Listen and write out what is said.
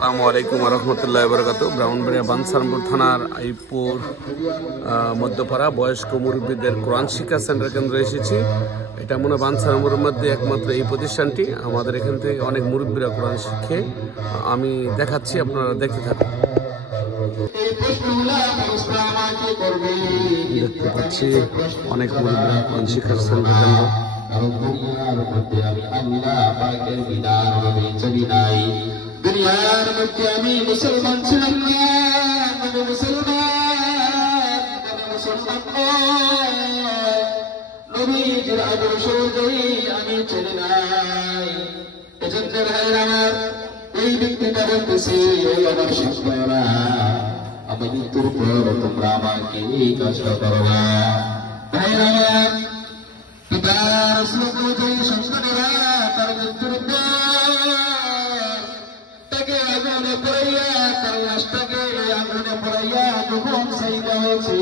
আসসালামু আলাইকুম রহমতুল্লাহ বরকাত। ব্রাহ্মণবাড়িয়া বানসারামপুর থানার আইপুর মধ্যপাড়া বয়স্ক মুরব্বীদের কোরআন শিক্ষা সেন্টার কেন্দ্রে এসেছি। এটা মনে হয় বানসারামপুরের মধ্যে একমাত্র এই প্রতিষ্ঠানটি। আমাদের এখান থেকে অনেক মুরব্বীরা কোরআন শিখে, আমি দেখাচ্ছি, আপনারা দেখতে থাকুন। দেখতে পাচ্ছি অনেক মুরব্বীরা কোরআন শিক্ষার সেন্টার কেন্দ্র। দুনিয়ার মধ্যে আমি মুসলমান ছিলাম না, আমি মুসলমান নবীজির আদর্শ অনুযায়ী আমি চলে নাই। এজন্য ভাইরা আমার, এই ব্যক্তিটা বলতেছি, ওই আমার শিষ্যরা, আমি মৃত্যুর পর তোমরা আমাকে কষ্ট করো না। ভাইরা আমার, পিতার শ্লোক অনুযায়ী সন্তানেরা তার মৃত্যুর তাকে আগুনে পড়াইয়া, তার লাশটাকে আগুনে পড়াইয়া যখন চাইতে হয়েছে